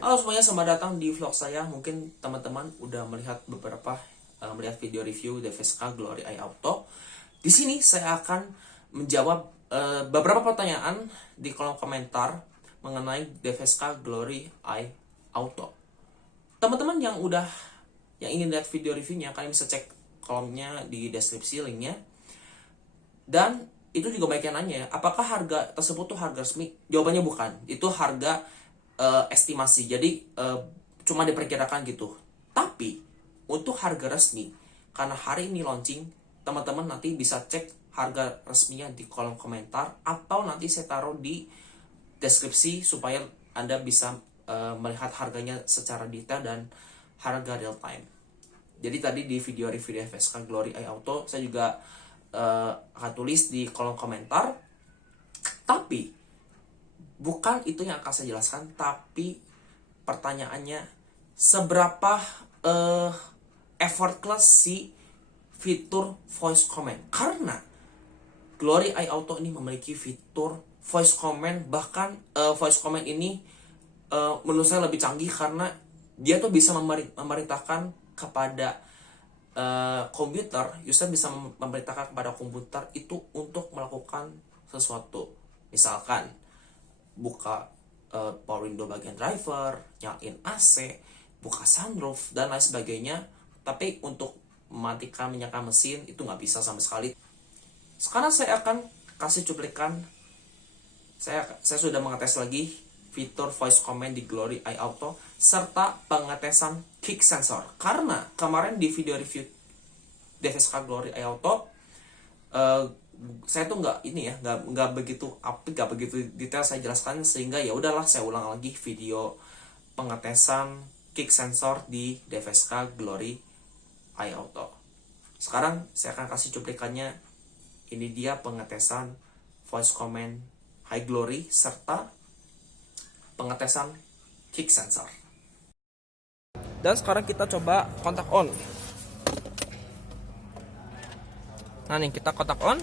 Halo semuanya, selamat datang di vlog saya. Mungkin teman-teman udah melihat video review DVSK Glory Eye Auto. Di sini saya akan menjawab beberapa pertanyaan di kolom komentar mengenai DVSK Glory Eye Auto. Teman-teman yang ingin lihat video reviewnya, kalian bisa cek kolomnya di deskripsi linknya. Dan itu juga banyak yang nanya ya, apakah harga tersebut tuh harga resmi? Jawabannya bukan. Itu harga estimasi. Jadi cuma diperkirakan gitu. Tapi untuk harga resmi, karena hari ini launching, teman-teman nanti bisa cek harga resminya di kolom komentar atau nanti saya taruh di deskripsi supaya Anda bisa melihat harganya secara detail dan harga real time. Jadi tadi di video review DVSK Glory Eye Auto saya juga akan tulis di kolom komentar. Tapi bukan itu yang akan saya jelaskan, tapi pertanyaannya seberapa effortless si fitur voice comment. Karena Glory Eye Auto ini memiliki fitur voice comment, bahkan voice comment ini menurut saya lebih canggih karena dia tuh bisa memerintahkan kepada komputer, user bisa memerintahkan kepada komputer itu untuk melakukan sesuatu. Misalkan buka power window bagian driver, nyalain AC, buka sunroof, dan lain sebagainya. Tapi untuk mematikan, menyalakan mesin itu nggak bisa sama sekali. Sekarang saya akan kasih cuplikan. Saya sudah mengetes lagi fitur voice comment di Glory Eye Auto serta pengetesan kick sensor. Karena kemarin di video review DVSK Glory Eye Auto saya tuh nggak begitu apik, nggak begitu detail saya jelaskan, sehingga ya udahlah saya ulang lagi video pengetesan kick sensor di DVSK Glory Eye Auto. Sekarang saya akan kasih cuplikannya. Ini dia pengetesan voice comment High Glory serta pengetesan kick sensor. Dan sekarang kita coba kontak on. Nah nih, kita kontak on.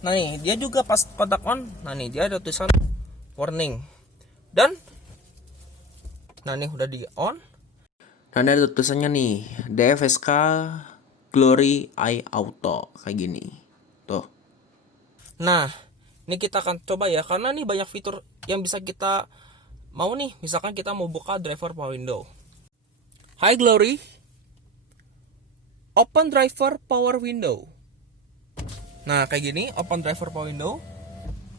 Nah nih, dia juga pas kontak on, nah nih dia ada tulisan warning. Dan nah nih udah di on. Nah ada tulisannya nih, DVSK Glory Eye Auto kayak gini. Tuh. Nah, ini kita akan coba ya, karena nih banyak fitur yang bisa kita mau nih. Misalkan kita mau buka driver power window. Hi Glory, open driver power window. Nah kayak gini, open driver power window.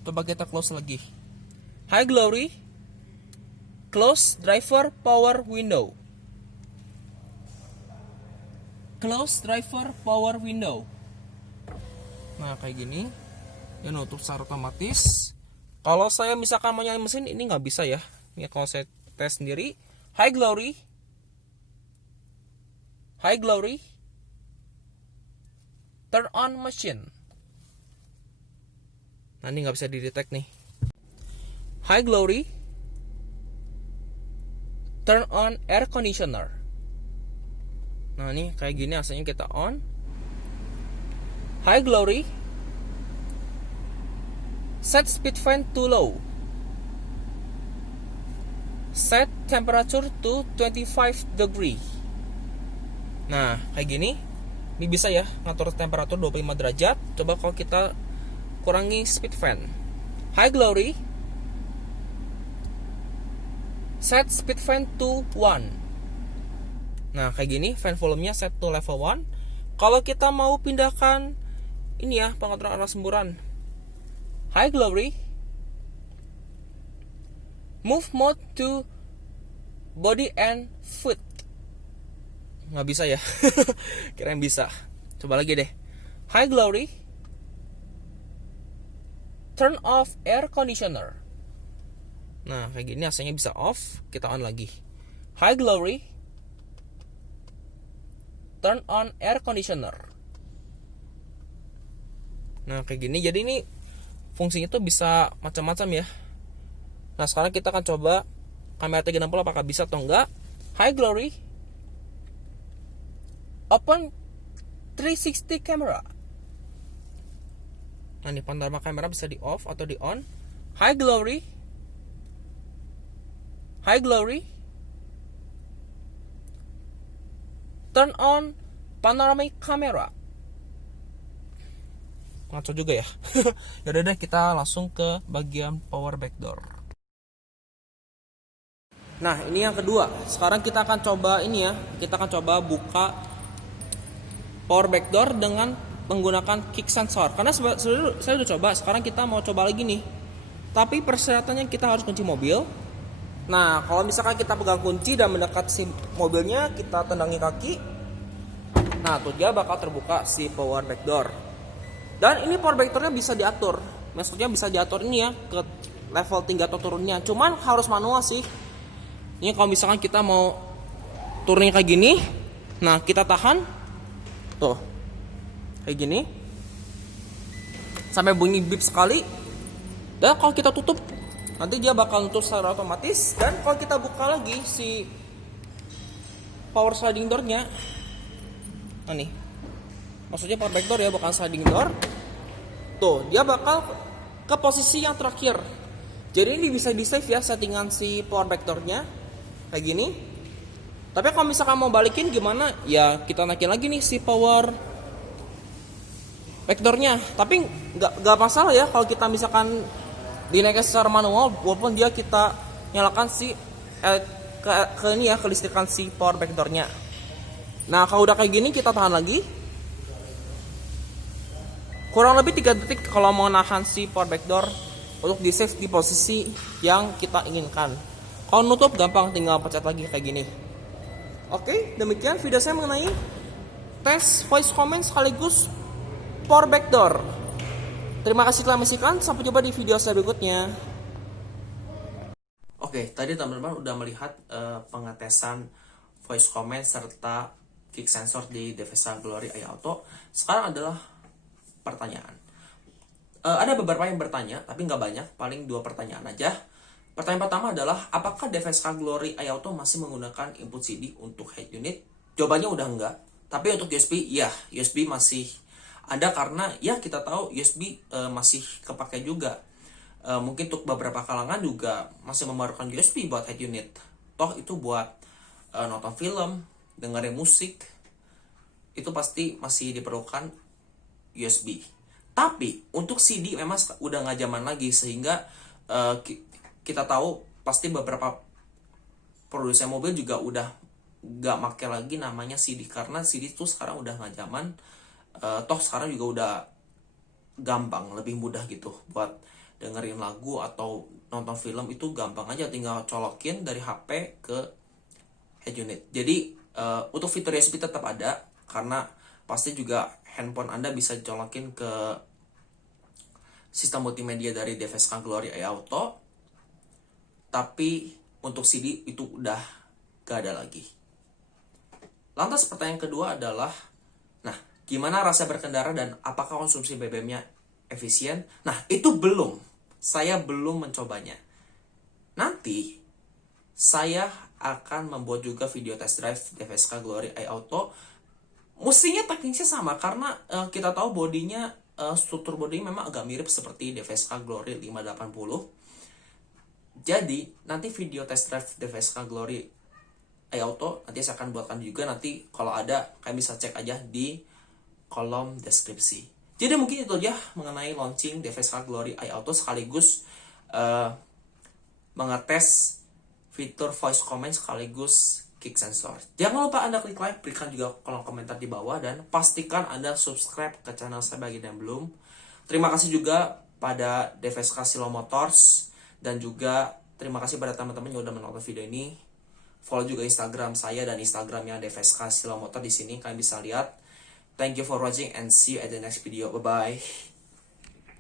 Coba kita close lagi. Hi Glory, close driver power window. Close driver power window. Nah kayak gini, ya nutup secara otomatis. Kalau saya misalkan mau nyalain mesin, ini nggak bisa ya. Ini kalau saya tes sendiri. Hi Glory, Hi Glory, turn on machine. Nah ini nggak bisa didetect nih. Hi Glory, turn on air conditioner. Nah ini kayak gini hasilnya kita on. Hi Glory, set speed fan to low. Set temperature to 25 degree. Nah kayak gini. Ini bisa ya ngatur temperatur 25 derajat. Coba kalau kita kurangi speed fan. Hi Glory, set speed fan to 1. Nah kayak gini, fan volumenya set to level 1. Kalau kita mau pindahkan ini ya, pengaturan arah semburan. Hi Glory, move mode to body and foot. Nggak bisa ya. Kirain bisa. Coba lagi deh. Hi Glory, turn off air conditioner. Nah kayak gini hasilnya bisa off. Kita on lagi. Hi Glory, turn on air conditioner. Nah kayak gini. Jadi ini fungsinya tuh bisa macam-macam ya. Nah sekarang kita akan coba kamera 360 apakah bisa atau enggak. Hi Glory, open 360 camera. Nah ini panorama kamera bisa di off atau di on. Hi Glory, Hi Glory, turn on panoramic camera. Ngaco juga ya. Yaudah deh, kita langsung ke bagian power backdoor. Nah, ini yang kedua. Sekarang kita akan coba ini ya. Kita akan coba buka power backdoor dengan menggunakan kick sensor. Karena saya udah coba, sekarang kita mau coba lagi nih. Tapi persyaratannya kita harus kunci mobil. Nah, kalau misalkan kita pegang kunci dan mendekat si mobilnya, kita tendangi kaki. Nah, tuh dia bakal terbuka si power backdoor. Dan ini power backdoornya bisa diatur. Maksudnya bisa diatur ini ya ke level tinggi atau turunnya. Cuman harus manual sih. Ini kalau misalkan kita mau turunnya kayak gini, nah kita tahan, tuh kayak gini, sampai bunyi beep sekali. Dan kalau kita tutup, nanti dia bakal nutup secara otomatis. Dan kalau kita buka lagi si power sliding doornya, nah nih, maksudnya power back door ya, bukan sliding door. Tuh, dia bakal ke posisi yang terakhir. Jadi ini bisa di save ya settingan si power back doornya kayak gini. Tapi kalau misalkan mau balikin gimana? Ya kita naikin lagi nih si power backdoornya. Tapi nggak masalah ya kalau kita misalkan dinaikin secara manual, walaupun dia kita nyalakan si ke ini ya, kelistrikan si power backdoornya. Nah kalau udah kayak gini kita tahan lagi. Kurang lebih 3 detik kalau mau nahan si power backdoor untuk di save di posisi yang kita inginkan. Kalau nutup gampang, tinggal pencet lagi kayak gini. Oke, demikian video saya mengenai tes voice comment sekaligus power backdoor. Terima kasih telah menyaksikan, sampai jumpa di video saya berikutnya. Oke, tadi teman-teman udah melihat pengetesan voice comment serta kick sensor di Devesa Glory AI Auto. Sekarang adalah pertanyaan. Ada beberapa yang bertanya, tapi nggak banyak, paling 2 pertanyaan aja. Pertanyaan pertama adalah, apakah Devesa Glory AI Auto masih menggunakan input CD untuk head unit? Jawabannya udah enggak. Tapi untuk USB, ya, USB masih ada karena ya kita tahu USB masih kepake juga. Mungkin untuk beberapa kalangan juga masih memerlukan USB buat head unit. Toh itu buat nonton film, dengerin musik, itu pasti masih diperlukan USB. Tapi untuk CD memang udah nggak zaman lagi, sehingga kita tahu pasti beberapa produsen mobil juga udah nggak make lagi namanya CD, karena CD itu sekarang udah nggak zaman. Toh sekarang juga udah gampang, lebih mudah gitu buat dengerin lagu atau nonton film, itu gampang aja, tinggal colokin dari HP ke head unit. Jadi untuk fitur USB tetap ada, karena pasti juga handphone Anda bisa colokin ke sistem multimedia dari Devesa Glory AI Auto. Tapi untuk CD itu udah gak ada lagi. Lantas pertanyaan kedua adalah, nah gimana rasa berkendara dan apakah konsumsi BBM-nya efisien? Nah itu belum, saya belum mencobanya. Nanti saya akan membuat juga video test drive Devesa Glory AI Auto. Mestinya teknisnya sama, karena kita tahu bodinya, struktur bodinya memang agak mirip seperti Devesa Glory 580. Jadi nanti video test drive Devesa Glory AI Auto nanti saya akan buatkan juga. Nanti kalau ada kalian bisa cek aja di kolom deskripsi. Jadi mungkin itu aja mengenai launching Devesa Glory AI Auto sekaligus mengetes fitur voice comment sekaligus kick sensor. Jangan lupa Anda klik like, berikan juga kolom komentar di bawah, dan pastikan Anda subscribe ke channel saya bagi yang belum. Terima kasih juga pada Devesa Silo Motors, dan juga terima kasih pada teman-teman yang udah menonton video ini. Follow juga Instagram saya dan Instagramnya Devesa Silo Motor, di sini kalian bisa lihat. Thank you for watching and see you at the next video. Bye bye.